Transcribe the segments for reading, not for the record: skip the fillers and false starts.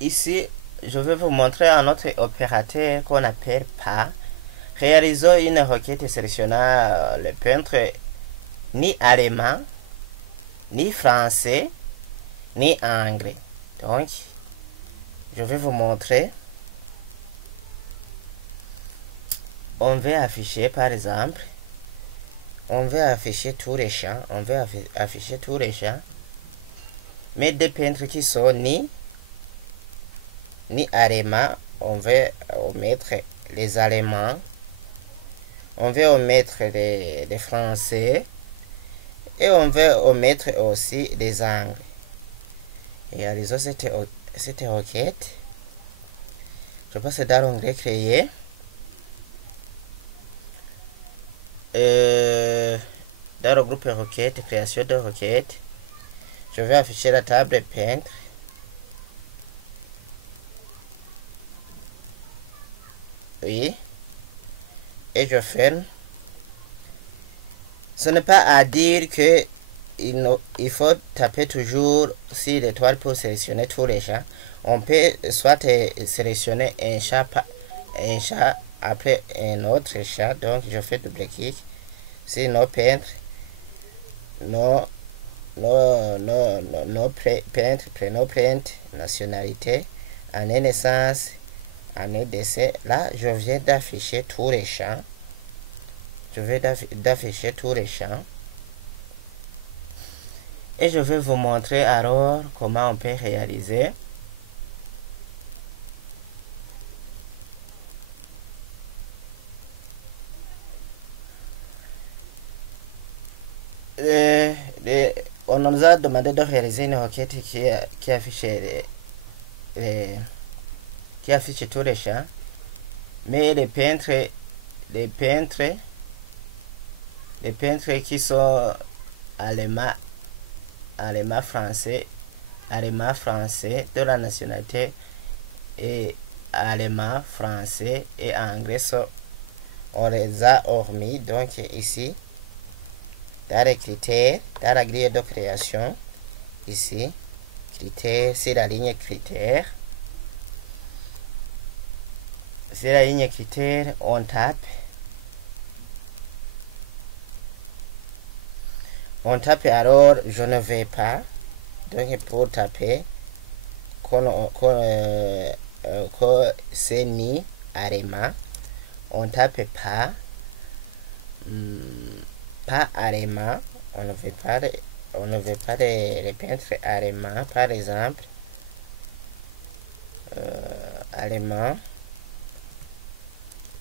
Ici, je vais vous montrer un autre opérateur qu'on appelle pas. Réalisons une requête sélectionnant le peintre ni allemand, ni français, ni anglais. Donc, je vais vous montrer. On va afficher, par exemple, on va afficher tous les champs. On va afficher tous les champs. Mais des peintres qui sont ni allemands, on va omettre les allemands. On va omettre les français. Et on va omettre aussi les angles. Réalisons cette requête. Je passe dans l'onglet créer. Dans le groupe requête, création de requête, je vais afficher la table peintre. Oui. Et je ferme. Ce n'est pas à dire que il faut taper toujours sur l'étoile pour sélectionner tous les chats. On peut soit sélectionner un chat après un autre chat. Donc je fais double-clic sur nos peintres, nos peintres, prénom, plainte, nationalité, année naissance, année décès. Là, je viens d'afficher tous les champs. Je vais d'afficher tous les champs. Et je vais vous montrer alors comment on peut réaliser. On nous a demandé de réaliser une requête qui affiche tous les champs. Mais les peintres qui sont allemands, français de la nationalité et allemand, français et anglais, on les a omis. Donc ici, dans les critères, dans la grille de création, ici, critères, c'est la ligne critères. C'est la ligne critères, on tape. On tape alors, je ne vais pas. Donc pour taper, c'est ni allemand. On tape pas. Pas allemand. On ne veut pas les peintres allemands, par exemple. Allemand.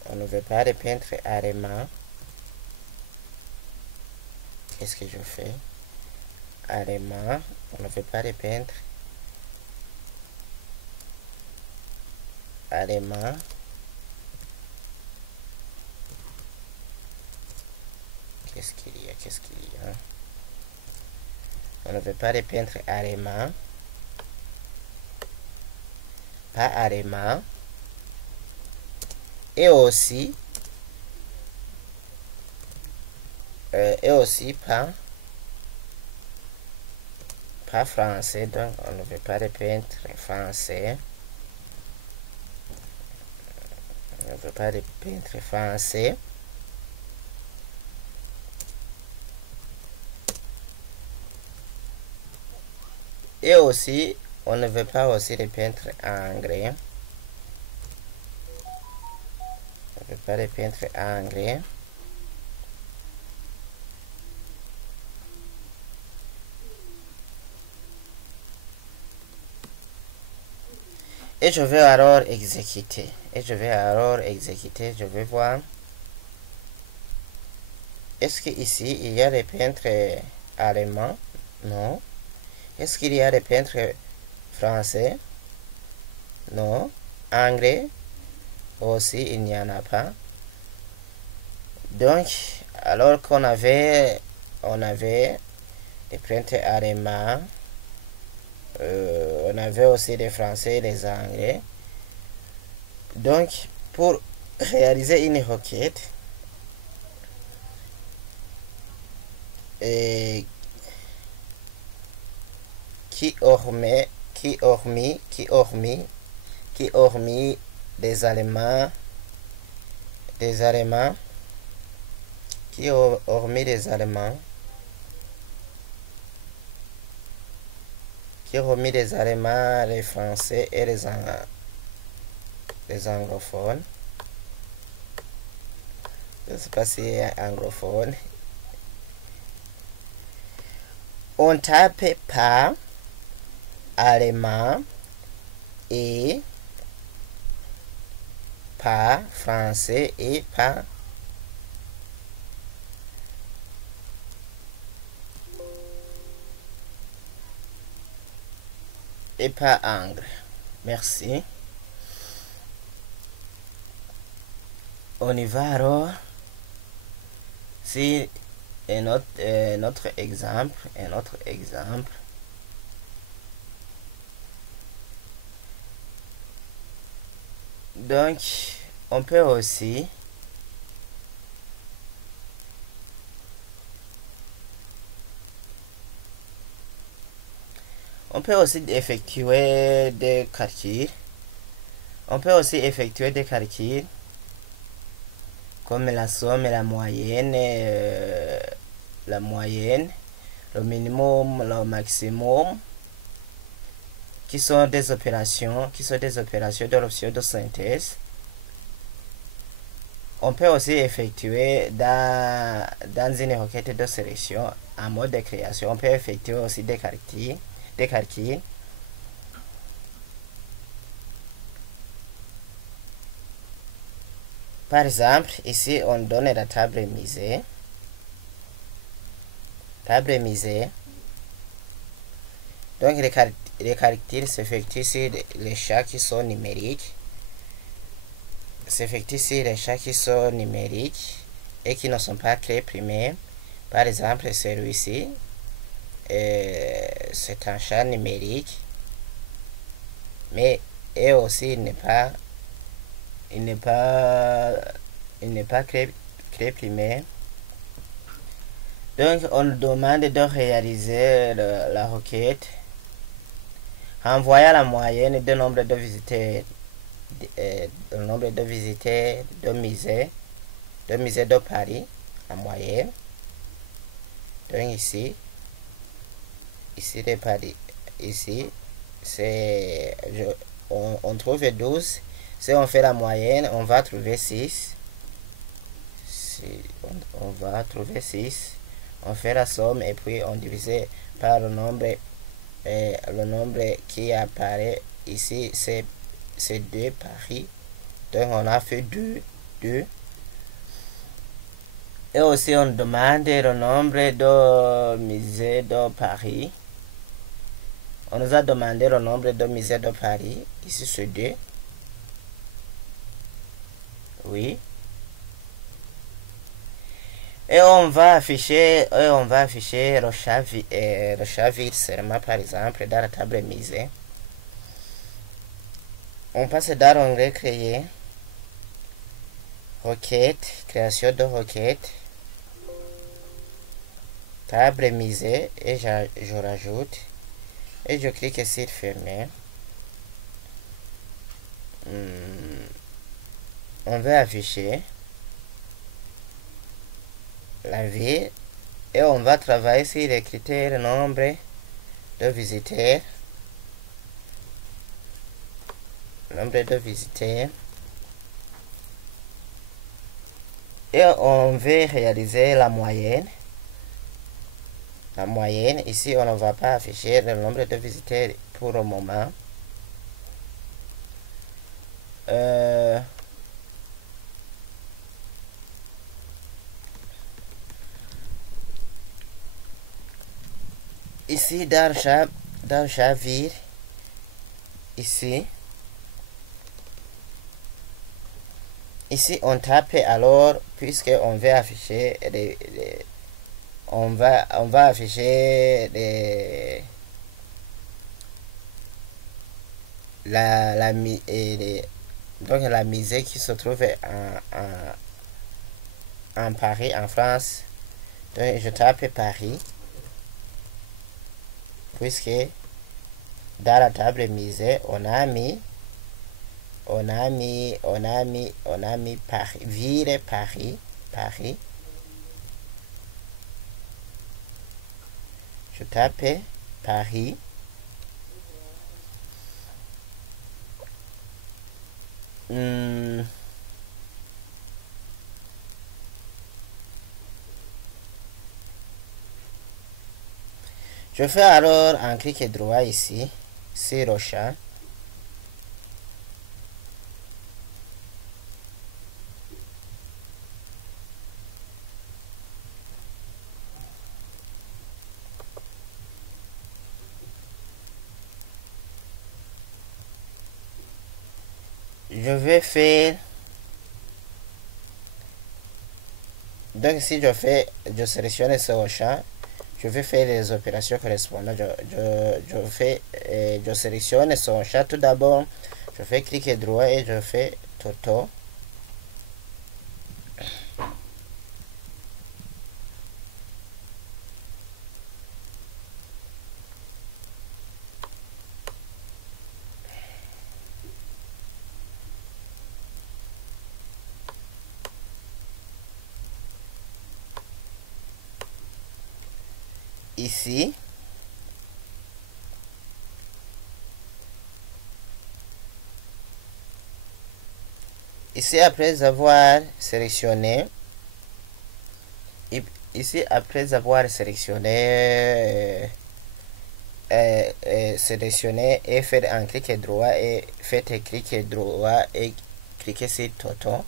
On ne veut pas les peintres allemands. Qu'est-ce que je fais? Allemand. On ne veut pas les peintres allemands. Qu'est-ce qu'il y a? On ne veut pas les peintres allemands. Pas allemand. Et aussi pas français. Donc on ne veut pas les peintres français. On ne veut pas les peintres français. Et aussi, on ne veut pas aussi les peintres anglais. On ne veut pas les peintres anglais. Et je vais alors exécuter. Je vais voir. Est-ce qu'ici, il y a les peintres allemands? Non. Est-ce qu'il y a des peintres français? Non. Anglais? Aussi, il n'y en a pas. Donc, alors qu'on avait, des peintres allemands, on avait aussi les français et les anglais. Donc, pour réaliser une requête, qui omet qui hormis des Allemands, qui hormis des Allemands, les Français et les anglophones. Je ne sais pas si anglophone. On tape pas allemand et pas français et pas anglais. Merci. On y va alors. Si un autre exemple. Donc, on peut aussi effectuer des calculs. Comme la somme et la moyenne, le minimum, le maximum, qui sont des opérations de l'option de synthèse. On peut aussi effectuer dans une requête de sélection en mode de création. On peut effectuer aussi des calculs. Par exemple, ici on donne la table misée. Donc les calculs s'effectuent sur les chats qui sont numériques. Et qui ne sont pas clés primaires. Par exemple, celui-ci, c'est un chat numérique, mais et aussi il n'est pas clé primaire. Donc on demande de réaliser la requête en voyant la moyenne du nombre de visiteurs de musée de Paris, la moyenne. Donc ici de Paris, ici on trouve 12. Si on fait la moyenne, on va trouver 6. On fait la somme et puis on divise par le nombre qui apparaît ici, c'est 2 Paris. Donc on a fait 2. Et aussi on demande le nombre de musées de Paris. On nous a demandé le nombre de musées de Paris. Ici c'est 2. Oui. Et on va afficher le chat vide seulement, par exemple, dans la table musée. On passe dans l'onglet créer, requête, création de requête, table musée, et je rajoute, et je clique sur fermer. On va afficher la ville et on va travailler sur les critères nombre de visiteurs. Et on veut réaliser la moyenne. Ici on ne va pas afficher le nombre de visiteurs pour le moment. Ici dans Javir, ici on tape alors, puisque on veut afficher on va afficher la musée qui se trouve en Paris, en France. Donc je tape Paris, puisque dans la table misée, on a mis Paris, ville Paris. Je tape Paris. Je fais alors un clic droit ici, sur le chat. Je vais faire, donc si je sélectionne ce champ, je vais faire les opérations correspondantes. Je sélectionne son chat tout d'abord, je fais clic droit et je fais Toto. Ici, après avoir sélectionné, sélectionner et faire un clic droit et faites clic droit et cliquez sur Toto.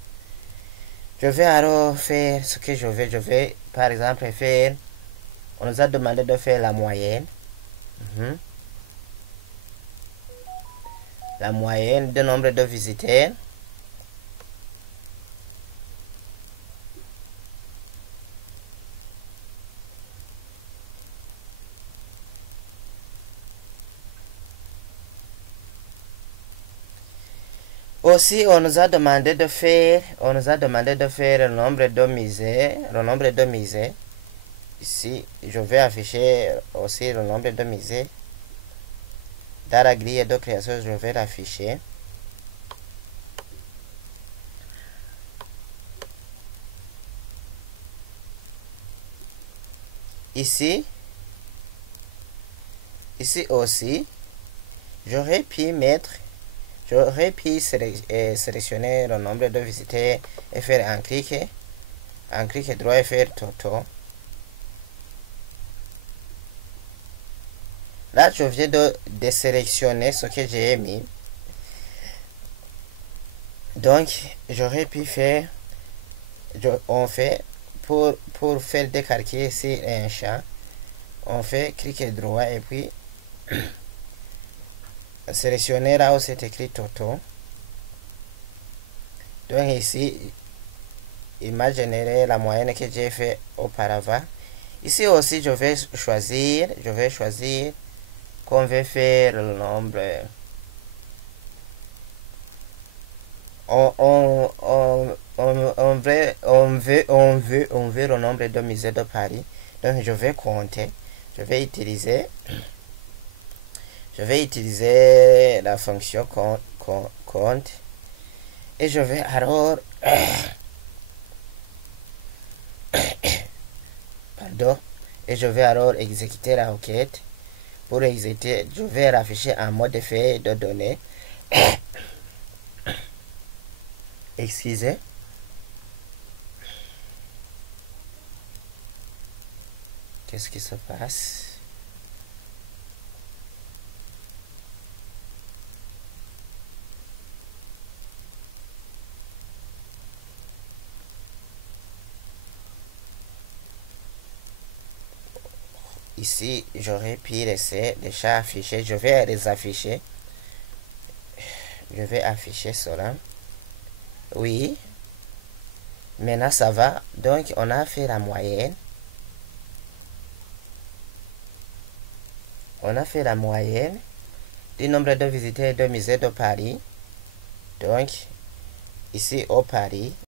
Je vais alors faire ce que je vais par exemple faire, on nous a demandé de faire la moyenne. La moyenne du nombre de visiteurs. Aussi, on nous a demandé de faire le nombre de misées. Ici, je vais afficher aussi le nombre de misées. Dans la grille de création, je vais l'afficher. Ici aussi, j'aurais pu sélectionner le nombre de visiteurs et faire un clic droit et faire Toto. Là, je viens de sélectionner ce que j'ai mis. Donc, j'aurais pu faire, on fait, pour faire décalquer sur un champ, on fait clic droit et puis sélectionner là où c'est écrit Toto. Donc ici, il m'a généré la moyenne que j'ai fait auparavant. Ici aussi, je vais choisir qu'on veut faire le nombre. On veut le nombre de musées de Paris. Donc je vais compter. Je vais utiliser la fonction compte et je vais alors exécuter la requête. Pour exécuter, je vais afficher un mot de fait de données. Excusez. Qu'est-ce qui se passe? Ici, j'aurais pu laisser les chats affichés. Je vais les afficher. Je vais afficher cela. Oui. Maintenant, ça va. Donc, on a fait la moyenne. On a fait la moyenne du nombre de visiteurs de musées de Paris. Donc, ici au Paris,